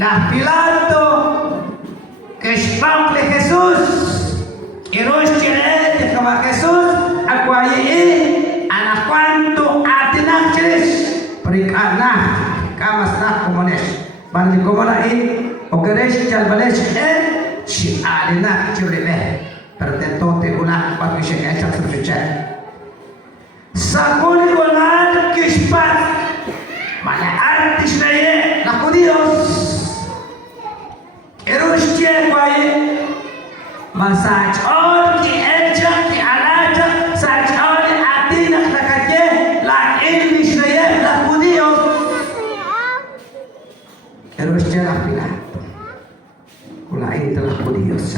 Las Pilato, que espample Jesús, y Rosh Chirete, como Jesús, a cuayi, a la cuanto a tinachis, perikana, kamas nak komunes, bandi komona o keres jalbales, si alina chirebe, pertentote ulah, bagi saya cak terjadi. Sakuni ulah kispat, mana artis lagi, nak Dios. Erustia kwaye masaj or ki eja ki alaja saj or atina takake la English ye la judio erustia la Pilato kula inta la judios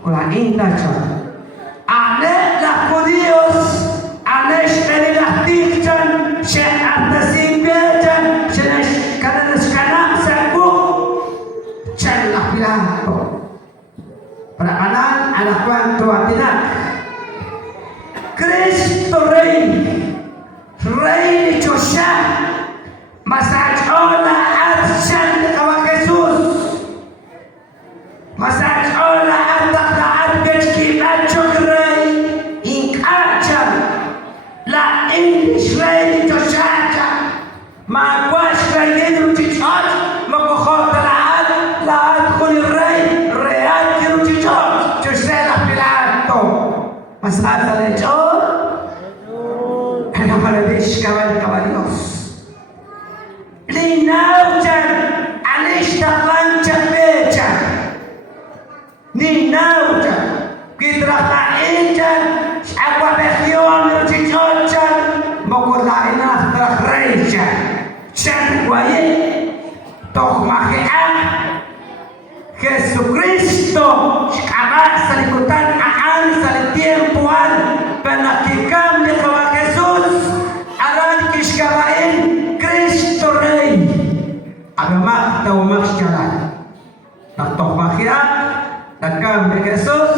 kula inta cha ane la judios ane sheri la tichan she atasimbejan she kana skana sabu la Pilato perakanan ala cuanto atina Cristo Rey Josha masaj ola adshan kawa Jesus masaj ola atakla adbechki achok Rey inkacha la English Rey Josha magwash Rey Ruchichot makukhota la adkhul Rey Real Ruchichot José la Pilato masaj alechot ana paradish caballos linaujan anishtalancha becha ninaujan kidraqaijan agua begion Ruchichot mokulaina trakhreja chan guaye toh makian Jesucristo akan salikutan aan salitiempuan penakikam di kawa Jesus aran kishkalain Cristo Rey agamak tau makjalan nak toh makian nakam di Jesus